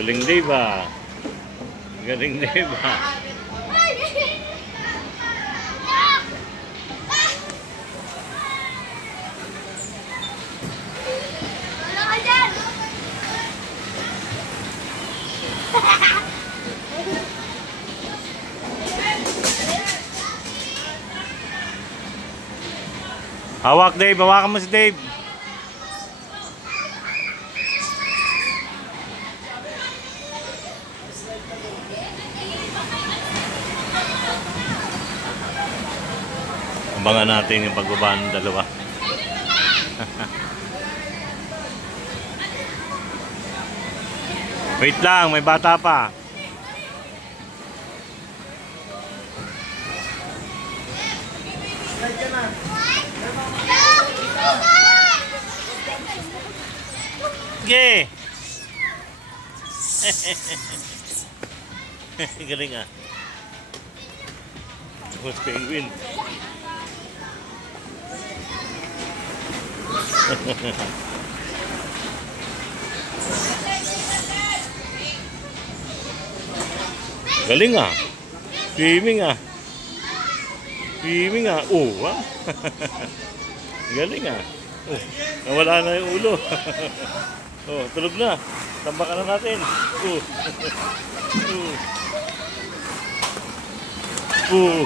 Galing Dave ah. Galing Dave ah. Hawak Dave, hawakan mo si Dave. Abangan natin yung pagbaba ng dalawa. Wait lang, may bata pa. Sige. Galing ah. Tapos penguin. Galing ah. Swimming ah. Swimming ah. Oh, ah. Galing ah. Oh, nawala na yung ulo. Oh, tulog na. Tambakan na natin. Oh. Oh.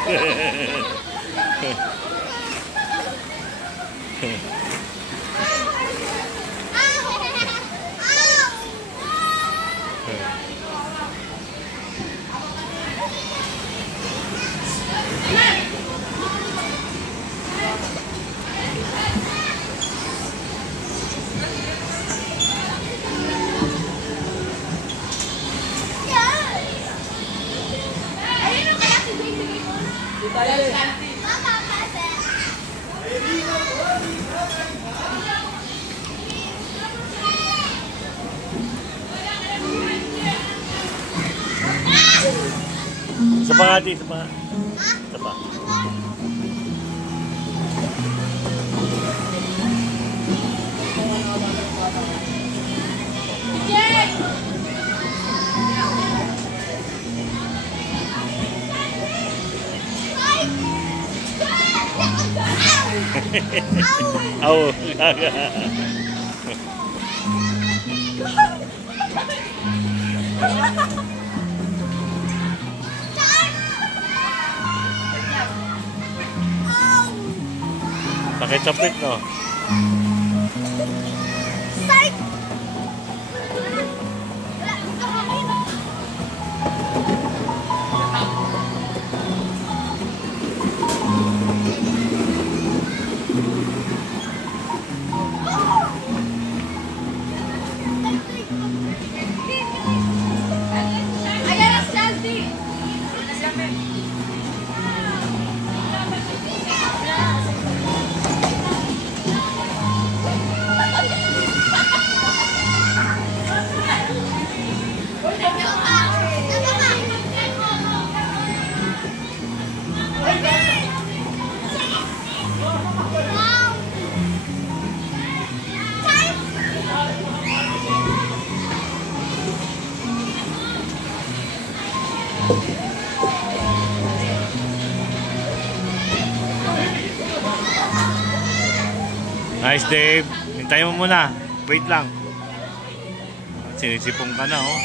Isa pa nga, isa pa. Isa pa. Au. Sakit-sakit no. Nice Dave. Hintayin mo muna. Wait lang. Sinisipong ka na oh.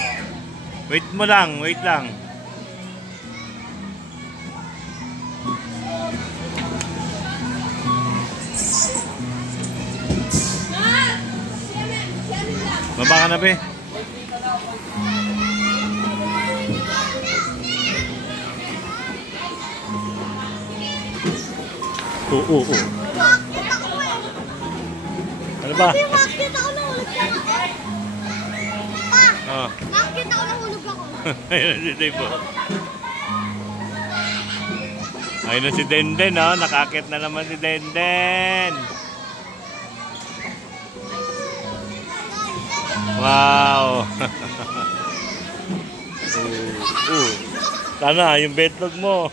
Wait mo lang, wait lang. Baba ka na be. Oo. Ano ba? Nakakita ako nahulog ako. Pa, Oh. nakakita ako nahulog ako. Ayun si Dave po. Ayun na si Denden oh. Nakakit na naman si Denden. Wow. Sana yung betlog mo.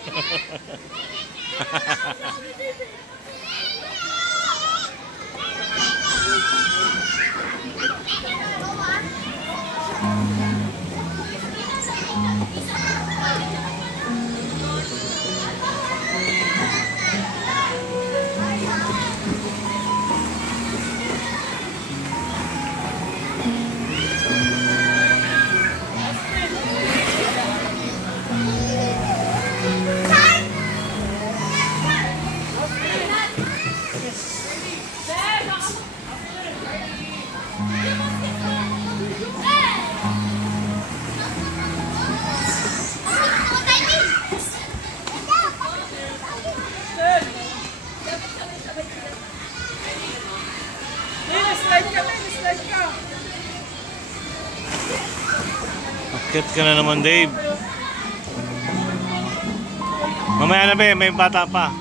Akit ka na naman, Dave. Mamaya na ba, may bata pa.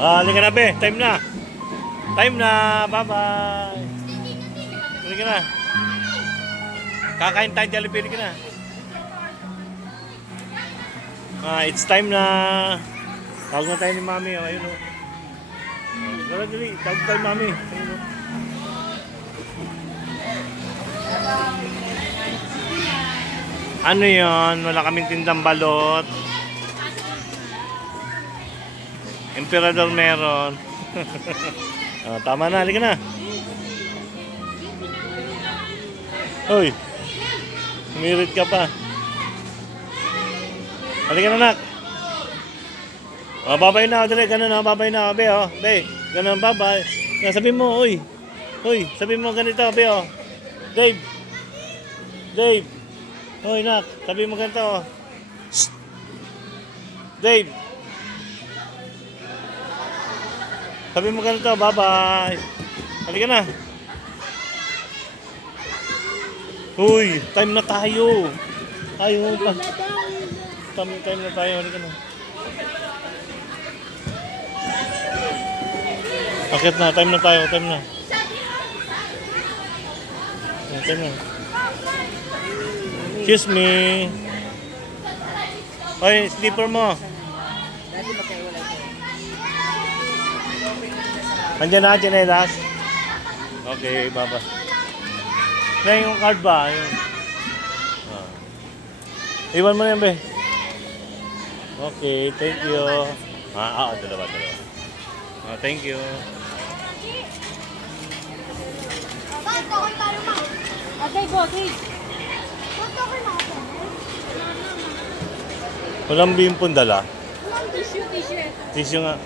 Halika na, be. Time na. Time na. Bye-bye. Halika na. Kakain tayo Jollibee. Halika na. It's time na. Tawag na tayo ni Mami. Ayun o. Dali. Tawag tayo ni Mami. Ayun o. Ano yun? Wala kaming tindang balot. Emperador meron. Tama na, halika na. Hoy, umirit ka pa. Halika na, nak. Babay na, dali, ganun na, babay na, be, oh. Be, ganun, babay. Sabi mo, uy. Uy, sabi mo ganito, be, oh. Dave. Dave. Hoy, nak, sabi mo ganito, oh. Shh. Dave. Sabi mo ganito, bye-bye. Halika na. Uy, time na tayo. Ayaw pa. Time na tayo, halika na. Akit na, time na tayo, time na. Time na. Kiss me. Oy, slipper mo. Andiyan na, chinelas. Okay, baba. Yan yung card ba? Yung... Iwan mo na yan, be. Okay, thank you. Dalawa. Thank you. Walang bimpon dala? Walang tissue. Tissue nga.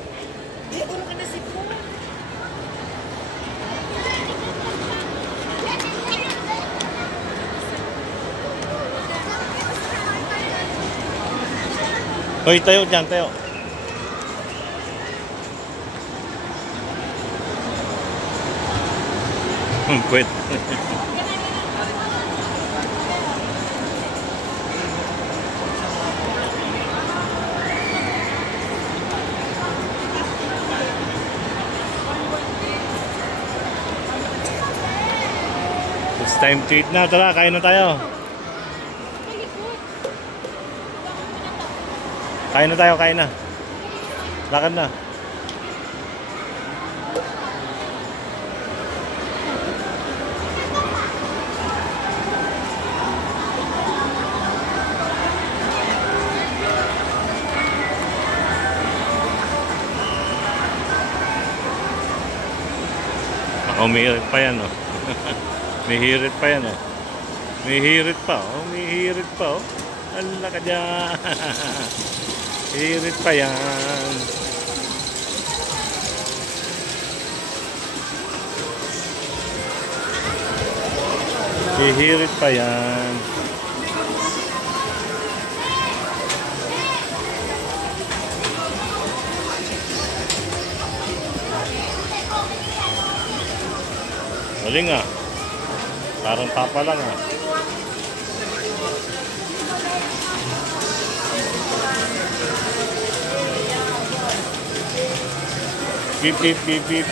Hoy, tayo dyan, tayo. Quit. It's time to eat na. Tara, kain na tayo. Kain na tayo, kain na. Lakad na. Umihirit pa yan, oh. Mihirit pa yan, oh. Mihirit pa, oh. Mihirit pa, oh. Ala ka dyan. Hirit pa yan. Hihirit pa yan. Galing ah. Parang papa lang ah. Beep, beep, beep, beep.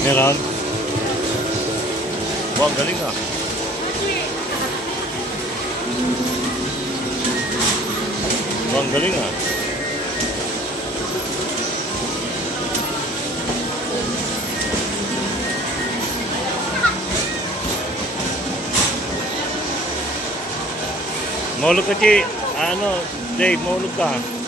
Meron? Wow, ang galing ah. Wow, ang galing ah. Mahulog ka, Chi. Ano, Dave, mahulog ka.